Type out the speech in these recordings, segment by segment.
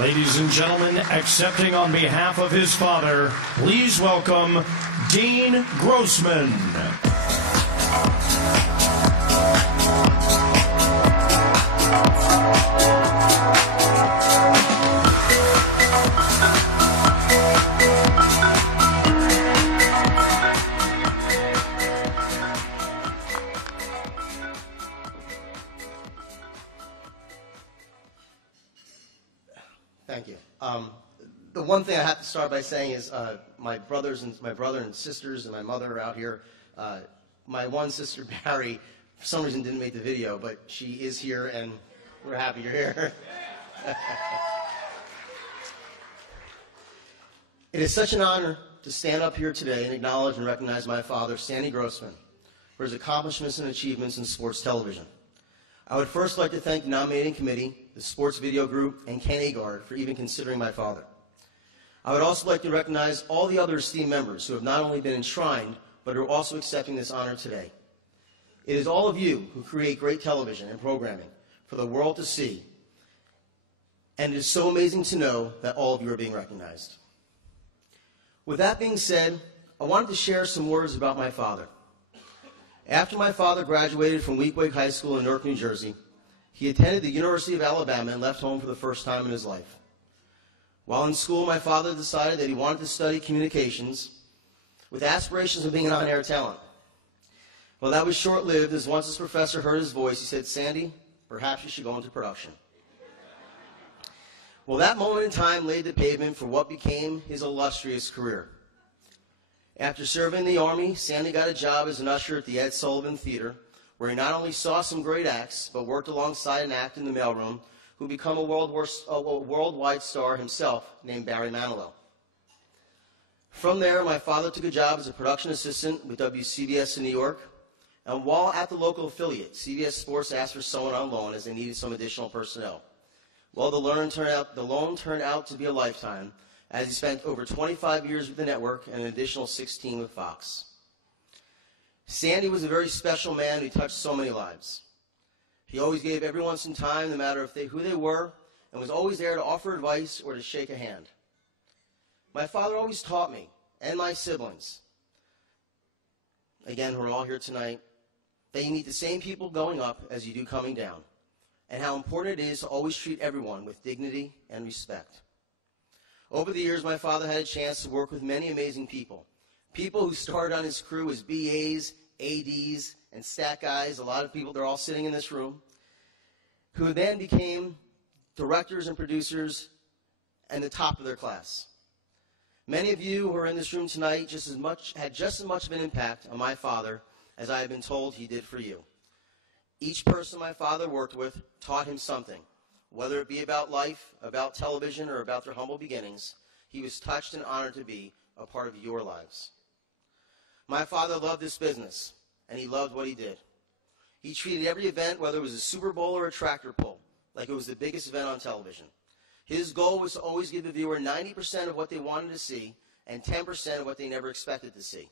Ladies and gentlemen, accepting on behalf of his father, please welcome Dean Grossman. Thank you. The one thing I have to start by saying is my brother and sisters and my mother are out here. My one sister, Barry, for some reason didn't make the video, but she is here, and we're happy you're here. It is such an honor to stand up here today and acknowledge and recognize my father, Stanley Grossman, for his accomplishments and achievements in sports television. I would first like to thank the nominating committee, the Sports Video Group, and Ken Agard for even considering my father. I would also like to recognize all the other esteemed members who have not only been enshrined, but are also accepting this honor today. It is all of you who create great television and programming for the world to see, and it is so amazing to know that all of you are being recognized. With that being said, I wanted to share some words about my father. After my father graduated from Weequahic High School in Newark, New Jersey, he attended the University of Alabama and left home for the first time in his life. While in school, my father decided that he wanted to study communications with aspirations of being an on-air talent. Well, that was short-lived, as once his professor heard his voice, he said, "Sandy, perhaps you should go into production." Well, that moment in time laid the pavement for what became his illustrious career. After serving in the Army, Sandy got a job as an usher at the Ed Sullivan Theater, where he not only saw some great acts, but worked alongside an act in the mailroom who became a worldwide star himself named Barry Manilow. From there, my father took a job as a production assistant with WCBS in New York, and while at the local affiliate, CBS Sports asked for someone on loan as they needed some additional personnel. Well, the loan turned out to be a lifetime, as he spent over 25 years with the network and an additional 16 with Fox. Sandy was a very special man who touched so many lives. He always gave everyone some time, no matter who they were, and was always there to offer advice or to shake a hand. My father always taught me, and my siblings, again, we're all here tonight, that you need the same people going up as you do coming down, and how important it is to always treat everyone with dignity and respect. Over the years, my father had a chance to work with many amazing people. People who started on his crew as BAs, ADs, and stat guys, a lot of people, they're all sitting in this room, who then became directors and producers and the top of their class. Many of you who are in this room tonight had just as much of an impact on my father as I have been told he did for you. Each person my father worked with taught him something. Whether it be about life, about television, or about their humble beginnings, he was touched and honored to be a part of your lives. My father loved this business, and he loved what he did. He treated every event, whether it was a Super Bowl or a tractor pull, like it was the biggest event on television. His goal was to always give the viewer 90% of what they wanted to see and 10% of what they never expected to see.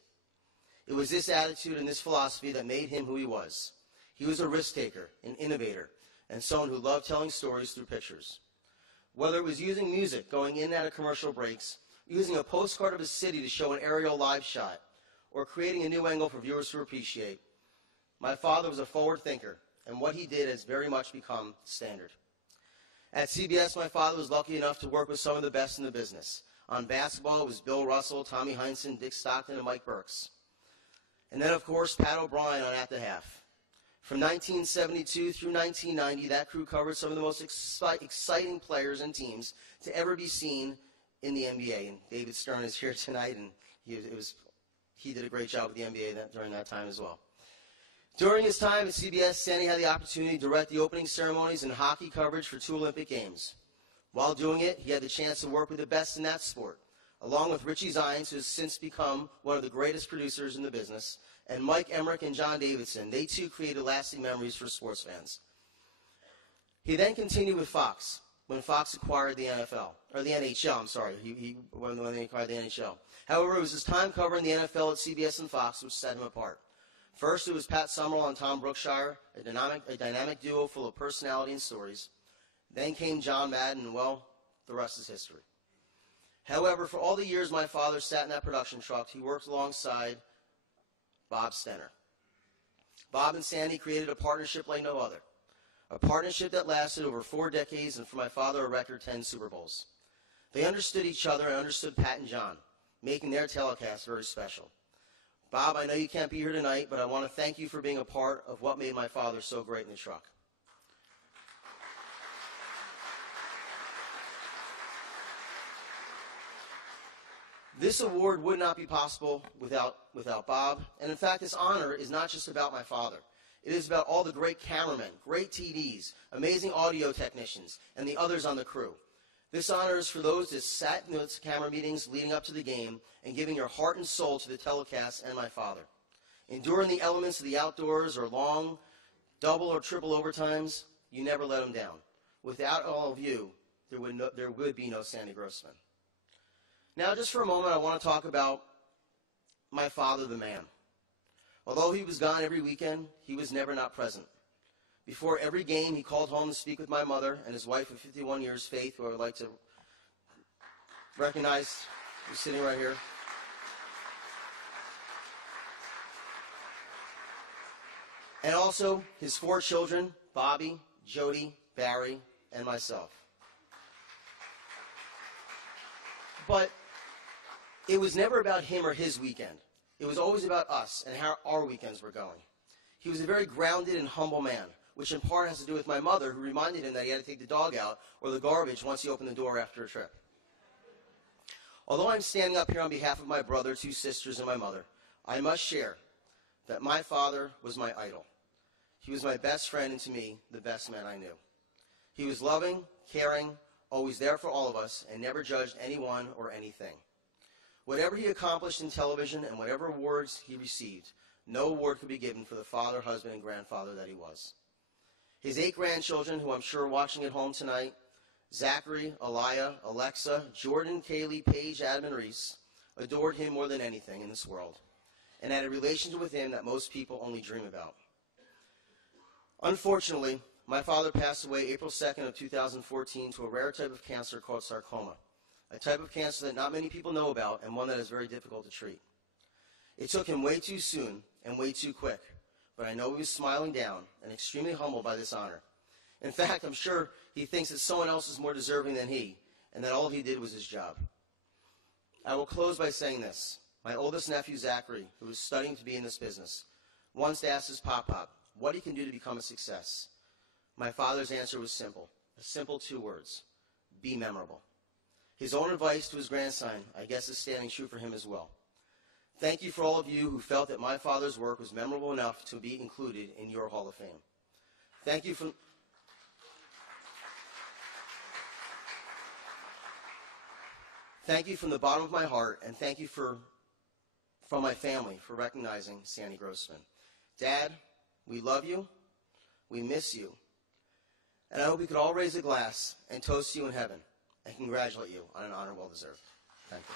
It was this attitude and this philosophy that made him who he was. He was a risk taker, an innovator, and someone who loved telling stories through pictures. Whether it was using music, going in and out of commercial breaks, using a postcard of a city to show an aerial live shot, or creating a new angle for viewers to appreciate, my father was a forward thinker, and what he did has very much become standard. At CBS, my father was lucky enough to work with some of the best in the business. On basketball, it was Bill Russell, Tommy Heinsohn, Dick Stockton, and Mike Burks. And then, of course, Pat O'Brien on At the Half. From 1972 through 1990, that crew covered some of the most exciting players and teams to ever be seen in the NBA. And David Stern is here tonight, and he did a great job with the NBA during that time as well. During his time at CBS, Stanley had the opportunity to direct the opening ceremonies and hockey coverage for 2 Olympic Games. While doing it, he had the chance to work with the best in that sport, along with Richie Zines, who has since become one of the greatest producers in the business, and Mike Emmerich and John Davidson. They too created lasting memories for sports fans. He then continued with Fox when Fox acquired the NHL, when they acquired the NHL. However, it was his time covering the NFL at CBS and Fox which set him apart. First, it was Pat Summerall and Tom Brookshire, a dynamic duo full of personality and stories. Then came John Madden, and, well, the rest is history. However, for all the years my father sat in that production truck, he worked alongside Bob Stenner. Bob and Sandy created a partnership like no other, a partnership that lasted over 4 decades and for my father a record 10 Super Bowls. They understood each other and understood Pat and John, making their telecast very special. Bob, I know you can't be here tonight, but I want to thank you for being a part of what made my father so great in the truck. This award would not be possible without Bob, and in fact, this honor is not just about my father. It is about all the great cameramen, great TDs, amazing audio technicians, and the others on the crew. This honor is for those that sat in those camera meetings leading up to the game and giving your heart and soul to the telecast and my father. Enduring the elements of the outdoors or long, double or triple overtimes, you never let them down. Without all of you, there would be no Stanley Grossman. Now, just for a moment, I want to talk about my father, the man. Although he was gone every weekend, he was never not present. Before every game, he called home to speak with my mother and his wife of 51 years, Faith, who I would like to recognize, who's sitting right here. And also his 4 children, Bobby, Jody, Barry, and myself. But it was never about him or his weekend. It was always about us and how our weekends were going. He was a very grounded and humble man, which in part has to do with my mother, who reminded him that he had to take the dog out or the garbage once he opened the door after a trip. Although I'm standing up here on behalf of my brother, 2 sisters, and my mother, I must share that my father was my idol. He was my best friend and, to me, the best man I knew. He was loving, caring, always there for all of us, and never judged anyone or anything. Whatever he accomplished in television and whatever awards he received, no award could be given for the father, husband, and grandfather that he was. His 8 grandchildren, who I'm sure are watching at home tonight, Zachary, Aliyah, Alexa, Jordan, Kaylee, Paige, Adam, and Reese, adored him more than anything in this world, and had a relationship with him that most people only dream about. Unfortunately, my father passed away April 2nd of 2014 to a rare type of cancer called sarcoma, a type of cancer that not many people know about and one that is very difficult to treat. It took him way too soon and way too quick, but I know he was smiling down and extremely humbled by this honor. In fact, I'm sure he thinks that someone else is more deserving than he, and that all he did was his job. I will close by saying this. My oldest nephew, Zachary, who is studying to be in this business, once asked his pop-pop what he can do to become a success. My father's answer was simple, a simple 2 words: be memorable. His own advice to his grandson, I guess, is standing true for him as well. Thank you for all of you who felt that my father's work was memorable enough to be included in your Hall of Fame. Thank you from the bottom of my heart, and thank you from my family for recognizing Stanley Grossman. Dad, we love you, we miss you, and I hope we could all raise a glass and toast you in heaven and congratulate you on an honor well deserved. Thank you.